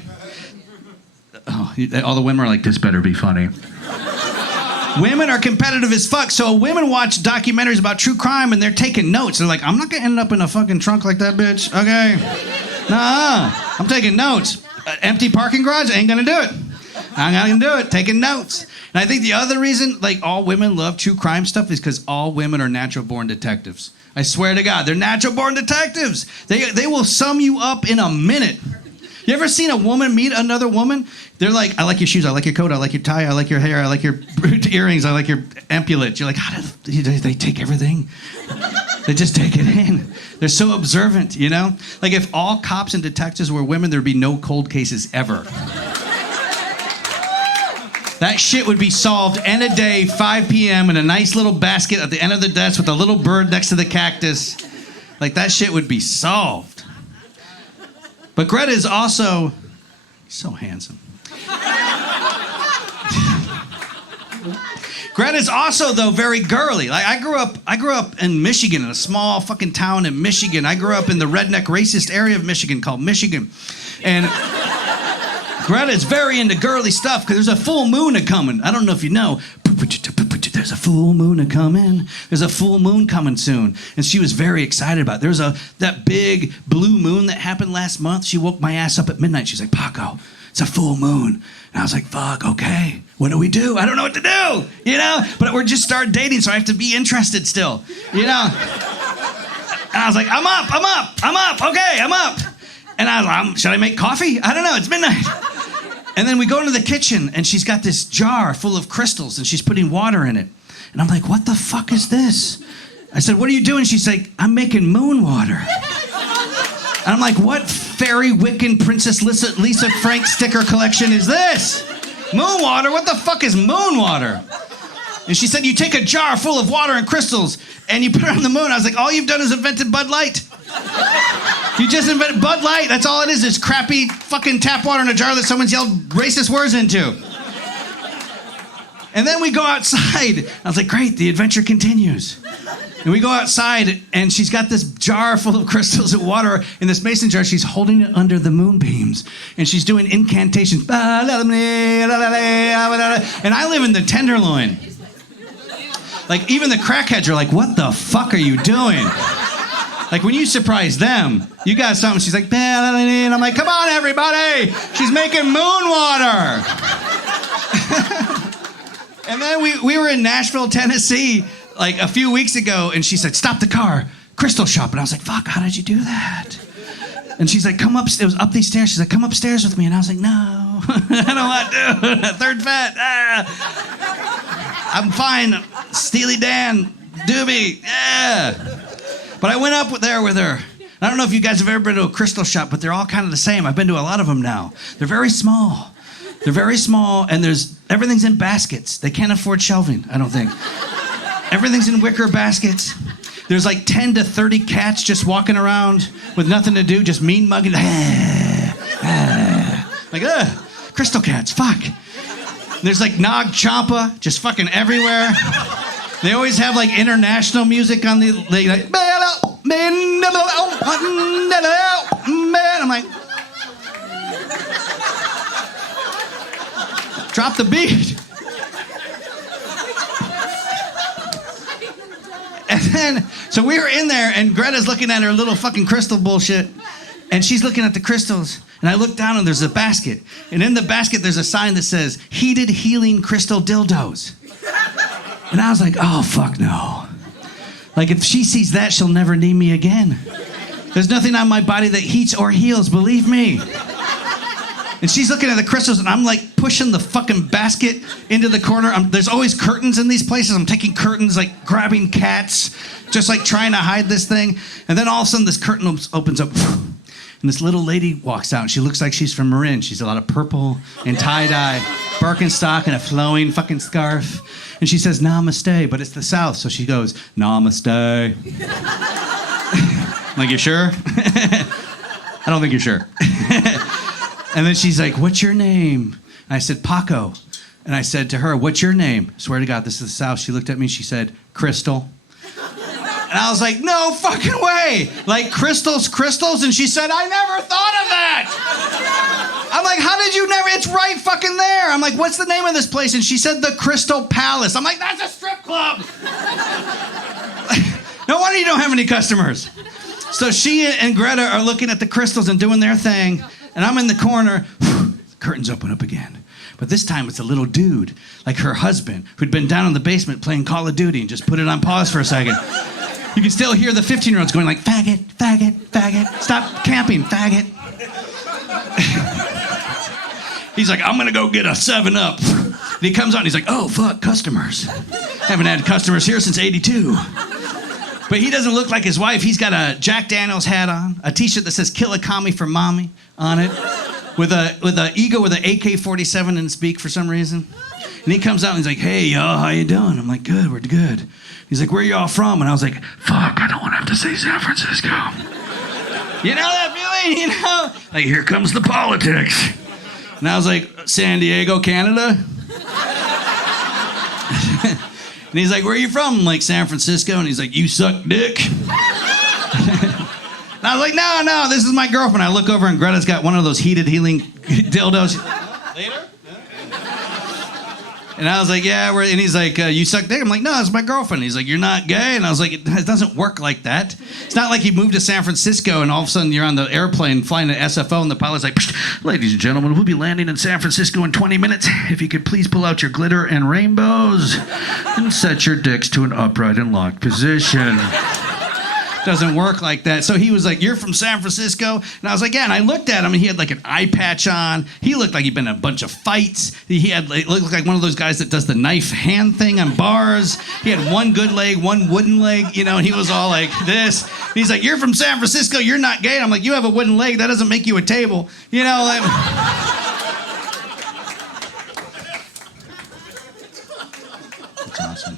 Oh, all the women are like, this better be funny. Women are competitive as fuck, so women watch documentaries about true crime and they're taking notes. They're like, I'm not gonna end up in a fucking trunk like that bitch, okay? Nah, I'm taking notes. Empty parking garage, ain't gonna do it. I'm not gonna do it, taking notes. And I think the other reason, like, all women love true crime stuff is because all women are natural-born detectives. I swear to God, they're natural-born detectives. They will sum you up in a minute. You ever seen a woman meet another woman? They're like, I like your shoes, I like your coat, I like your tie, I like your hair, I like your earrings, I like your ampulets. You're like, how do they take everything? They just take it in. They're so observant, you know? Like, if all cops and detectives were women, there'd be no cold cases ever. That shit would be solved in a day, 5 p.m. in a nice little basket at the end of the desk with a little bird next to the cactus. Like, that shit would be solved. But Greta is also so handsome. Greta's also, though, very girly. Like, I grew up in Michigan, in a small fucking town in Michigan. I grew up in the redneck racist area of Michigan called Michigan. And Greta is very into girly stuff because there's a full moon a-coming. I don't know if you know. There's a full moon a-coming. There's a full moon coming soon. And she was very excited about it. There was that big blue moon that happened last month. She woke my ass up at midnight. She's like, Paco, it's a full moon. And I was like, fuck, okay. What do we do? I don't know what to do, you know? But we're just started dating, so I have to be interested still, you know? And I was like, I'm up, okay, I'm up. And I was like, should I make coffee? I don't know, it's midnight. And then we go into the kitchen, and she's got this jar full of crystals, and she's putting water in it. And I'm like, what the fuck is this? I said, what are you doing? She's like, I'm making moon water. And I'm like, what fairy Wiccan Princess Lisa Frank sticker collection is this? Moon water? What the fuck is moon water? And she said, you take a jar full of water and crystals and you put it on the moon. I was like, all you've done is invented Bud Light. You just invented Bud Light. That's all it is crappy fucking tap water in a jar that someone's yelled racist words into. And then we go outside. I was like, great, the adventure continues. And we go outside, and she's got this jar full of crystals of water in this mason jar. She's holding it under the moonbeams, and she's doing incantations. And I live in the Tenderloin. Like, even the crackheads are like, what the fuck are you doing? Like, when you surprise them, you got something. She's like, and I'm like, come on, everybody. She's making moon water. And then we were in Nashville, Tennessee, like a few weeks ago, and she said, stop the car, crystal shop. And I was like, fuck, how did you do that? And she's like, come up, it was up these stairs. She's like, come upstairs with me. And I was like, no, I don't want to. Third fet. I'm fine. Steely Dan, Doobie, yeah. But I went up there with her. I don't know if you guys have ever been to a crystal shop, but they're all kind of the same. I've been to a lot of them now. They're very small. They're very small, and everything's in baskets. They can't afford shelving, I don't think. Everything's in wicker baskets. There's like 10 to 30 cats just walking around with nothing to do, just mean mugging. Like, crystal cats, fuck. There's like Nag Champa just fucking everywhere. They always have like international music on the, like, I'm like, drop the beat. And then, so we were in there, and Greta's looking at her little fucking crystal bullshit, and she's looking at the crystals, and I look down, and there's a basket, and in the basket, there's a sign that says, heated healing crystal dildos. And I was like, oh, fuck no. Like, if she sees that, she'll never need me again. There's nothing on my body that heats or heals, believe me. And she's looking at the crystals, and I'm like pushing the fucking basket into the corner. There's always curtains in these places. I'm taking curtains, like grabbing cats, just like trying to hide this thing. And then all of a sudden, this curtain opens up, and this little lady walks out. And she looks like she's from Marin. She's a lot of purple and tie-dye, Birkenstock, and a flowing fucking scarf. And she says, namaste, but it's the South, so she goes, namaste. I'm like, you sure? I don't think you're sure. And then she's like, what's your name? And I said, Paco. And I said to her, what's your name? I swear to God, this is the South. She looked at me, she said, Crystal. And I was like, no fucking way. Like, crystals. And she said, I never thought of that. I'm like, how did you never? It's right fucking there. I'm like, what's the name of this place? And she said, the Crystal Palace. I'm like, that's a strip club. No wonder you don't have any customers. So she and Greta are looking at the crystals and doing their thing. And I'm in the corner. Curtains open up again. But this time it's a little dude, like her husband, who'd been down in the basement playing Call of Duty and just put it on pause for a second. You can still hear the 15-year-olds going like, faggot, faggot, faggot. Stop camping, faggot. He's like, I'm going to go get a 7-Up. And he comes out and he's like, oh, fuck, customers. Haven't had customers here since 82. But he doesn't look like his wife. He's got a Jack Daniels hat on, a T-shirt that says "Kill a Commie for Mommy" on it, with a ego with an AK-47 in its beak for some reason. And he comes out and he's like, "Hey, y'all, how you doing?" I'm like, "Good, we're good." He's like, "Where y'all from?" And I was like, "Fuck, I don't want to have to say San Francisco." You know that feeling? You know, like, here comes the politics. And I was like, "San Diego, Canada." And he's like, "Where are you from?" I'm like, "San Francisco." And he's like, "You suck dick." And I was like, no, this is my girlfriend. I look over and Greta's got one of those heated healing dildos. Later? And I was like, yeah, and he's like, you suck dick? I'm like, no, it's my girlfriend. He's like, you're not gay? And I was like, it doesn't work like that. It's not like you move to San Francisco and all of a sudden you're on the airplane flying to SFO and the pilot's like, ladies and gentlemen, we'll be landing in San Francisco in 20 minutes. If you could please pull out your glitter and rainbows and set your dicks to an upright and locked position. Doesn't work like that. So he was like, you're from San Francisco? And I was like, yeah. And I looked at him, and he had like an eye patch on. He looked like he'd been in a bunch of fights. He had looked like one of those guys that does the knife hand thing on bars. He had one good leg, one wooden leg, you know, and he was all like this. And he's like, you're from San Francisco, you're not gay. And I'm like, you have a wooden leg, that doesn't make you a table. You know, like... That's awesome.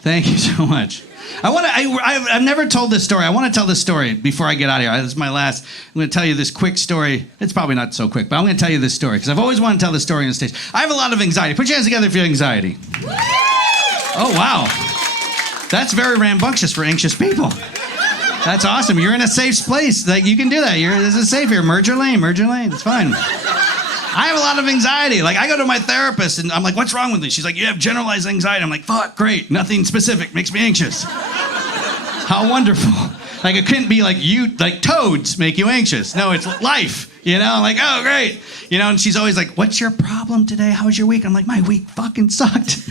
Thank you so much. I've never told this story. I want to tell this story before I get out of here. This is my last. I'm going to tell you this quick story. It's probably not so quick, but I'm going to tell you this story because I've always wanted to tell this story on stage. I have a lot of anxiety. Put your hands together if you have anxiety. Oh, wow. That's very rambunctious for anxious people. That's awesome. You're in a safe place. Like, you can do that. This is safe here. Merge your lane. Merge your lane. It's fine. I have a lot of anxiety. Like, I go to my therapist, and I'm like, what's wrong with me? She's like, you have generalized anxiety. I'm like, fuck, great. Nothing specific makes me anxious. How wonderful. Like, it couldn't be like toads make you anxious. No, it's life. You know, I'm like, oh, great. You know, and she's always like, what's your problem today? How was your week? I'm like, my week fucking sucked.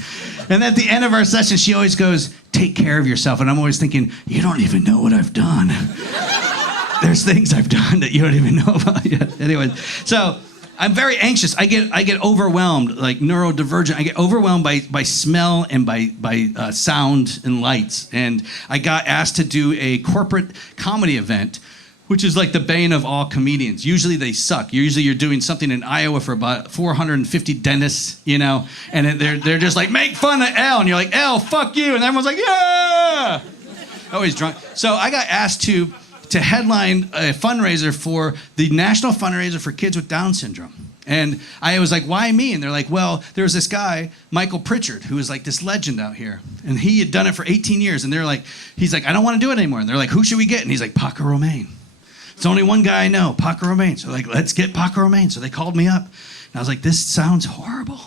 And at the end of our session, she always goes, take care of yourself. And I'm always thinking, you don't even know what I've done. There's things I've done that you don't even know about yet. Anyway, so... I'm very anxious. I get overwhelmed, like neurodivergent. I get overwhelmed by smell and by sound and lights. And I got asked to do a corporate comedy event, which is like the bane of all comedians. Usually they suck. Usually you're doing something in Iowa for about 450 dentists, you know, and they're just like, make fun of L, and you're like, L, fuck you, and everyone's like, yeah. Always drunk. So I got asked to headline a fundraiser for the National Fundraiser for Kids with Down Syndrome. And I was like, why me? And they're like, well, there was this guy, Michael Pritchard, who was like this legend out here. And he had done it for 18 years. And they're like, he's like, I don't want to do it anymore. And they're like, who should we get? And he's like, Paco Romane. It's only one guy I know, Paco Romane. So like, let's get Paco Romane. So they called me up. And I was like, this sounds horrible,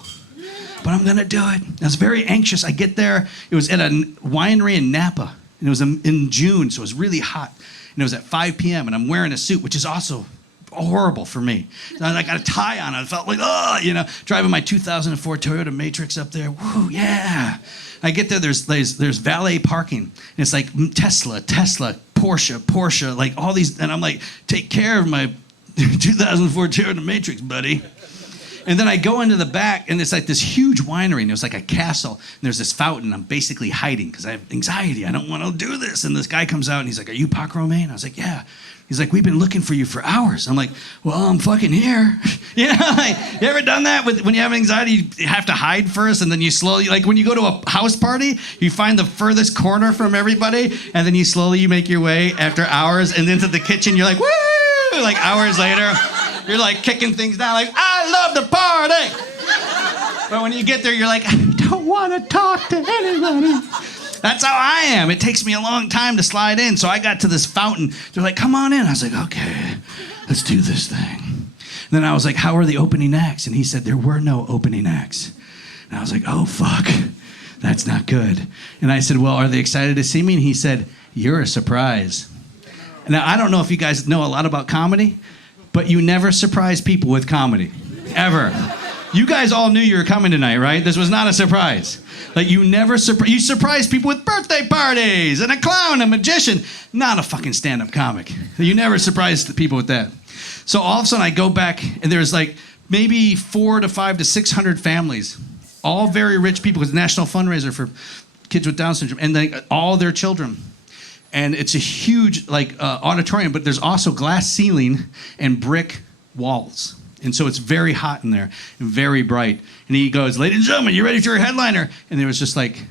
but I'm going to do it. I was very anxious. I get there. It was at a winery in Napa. And it was in June, so it was really hot. And it was at 5 p.m. and I'm wearing a suit, which is also horrible for me. And I got a tie on. I felt like, oh, you know, driving my 2004 Toyota Matrix up there. Woo, yeah. I get there. There's valet parking. And it's like Tesla, Porsche, like all these. And I'm like, take care of my 2004 Toyota Matrix, buddy. And then I go into the back, and it's like this huge winery, and it was like a castle, and there's this fountain. I'm basically hiding because I have anxiety. I don't want to do this. And this guy comes out, and he's like, are you Paco Romane? I was like, yeah. He's like, we've been looking for you for hours. I'm like, well, I'm fucking here. You know, like, you ever done that? When you have anxiety, you have to hide first, and then you slowly, like when you go to a house party, you find the furthest corner from everybody, and then you make your way after hours, and into the kitchen, you're like, woo! Like hours later. You're like kicking things down, like, I love the party. But when you get there, you're like, I don't want to talk to anybody. That's how I am. It takes me a long time to slide in. So I got to this fountain. They're like, come on in. I was like, okay, let's do this thing. And then I was like, how are the opening acts? And he said, there were no opening acts. And I was like, oh, fuck, that's not good. And I said, well, are they excited to see me? And he said, you're a surprise. Now, I don't know if you guys know a lot about comedy, but you never surprise people with comedy, ever. You guys all knew you were coming tonight, right? This was not a surprise. Like, you never you surprise people with birthday parties and a clown, a magician, not a fucking stand-up comic. You never surprise the people with that. So all of a sudden I go back, and there's like maybe 400 to 500 to 600 families, all very rich people. It's a national fundraiser for kids with Down syndrome, and like all their children. And it's a huge auditorium, but there's also glass ceiling and brick walls. And so it's very hot in there and very bright. And he goes, ladies and gentlemen, you ready for your headliner? And there was just like,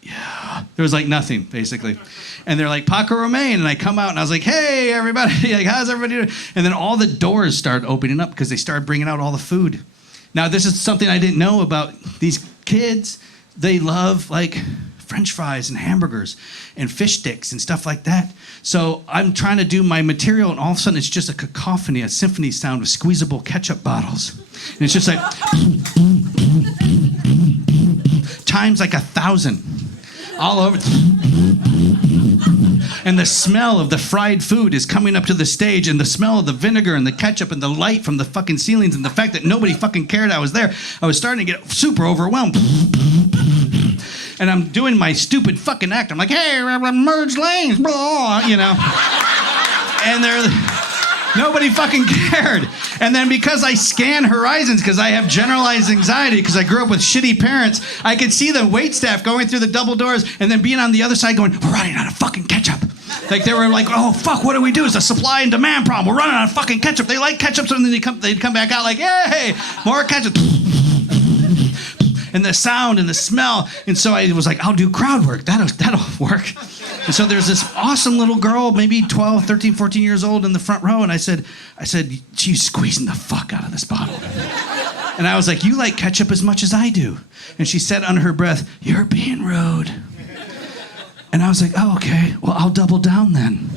yeah. There was like nothing, basically. And they're like, Paco Romane. And I come out and I was like, hey, everybody. Like, how's everybody doing? And then all the doors started opening up because they started bringing out all the food. Now, this is something I didn't know about these kids. They love like French fries and hamburgers and fish sticks and stuff like that. So I'm trying to do my material, and all of a sudden it's just a cacophony, a symphony sound with squeezable ketchup bottles. And it's just like times like 1,000 all over. And the smell of the fried food is coming up to the stage, and the smell of the vinegar and the ketchup and the light from the fucking ceilings, and the fact that nobody fucking cared I was there, I was starting to get super overwhelmed. And I'm doing my stupid fucking act. I'm like, hey, merge lanes, blah, you know. And nobody fucking cared. And then because I scan horizons, because I have generalized anxiety, because I grew up with shitty parents, I could see the wait staff going through the double doors and then being on the other side going, we're running out of fucking ketchup. Like they were like, oh fuck, what do we do? It's a supply and demand problem. We're running out of fucking ketchup. They like ketchup, so then they'd come back out like, hey, more ketchup. And the sound and the smell. And so I was like, I'll do crowd work. That'll work. And so there's this awesome little girl, maybe 12, 13, 14 years old in the front row. And I said, she's squeezing the fuck out of this bottle. And I was like, you like ketchup as much as I do. And she said under her breath, you're being rude. And I was like, oh, okay, well, I'll double down then.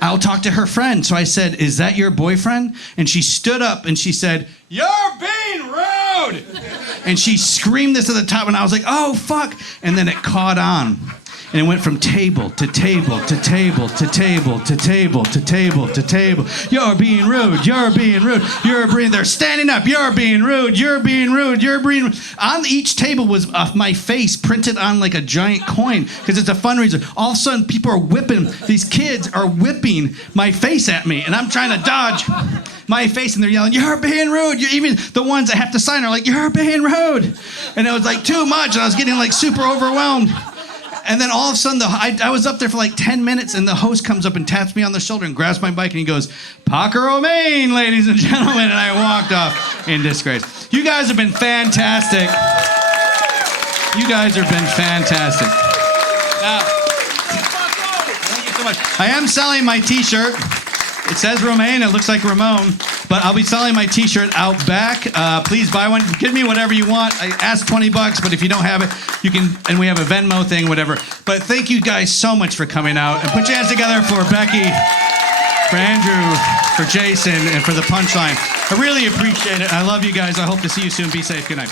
I'll talk to her friend. So I said, is that your boyfriend? And she stood up and she said, you're being rude. And she screamed this to the top and I was like, oh, fuck. And then it caught on. And it went from table to table to table to table to table to table to table. You're being rude. You're being rude. They're standing up. You're being rude. You're being rude. You're being rude. On each table was my face printed on like a giant coin because it's a fundraiser. All of a sudden, people are whipping. These kids are whipping my face at me, and I'm trying to dodge my face, and they're yelling, you're being rude. Even the ones that have to sign are like, you're being rude. And it was like too much, and I was getting like super overwhelmed. And then all of a sudden, I was up there for like 10 minutes, and the host comes up and taps me on the shoulder and grabs my bike, and he goes, Paco Romane, ladies and gentlemen, and I walked off in disgrace. You guys have been fantastic. You guys have been fantastic. Thank you so much. I am selling my t-shirt. It says Romaine, it looks like Ramon, but I'll be selling my t-shirt out back. Please buy one. Give me whatever you want. I asked $20, but if you don't have it, you can, and we have a Venmo thing, whatever. But thank you guys so much for coming out. And put your hands together for Becky, for Andrew, for Jason, and for the punchline. I really appreciate it. I love you guys. I hope to see you soon. Be safe. Good night.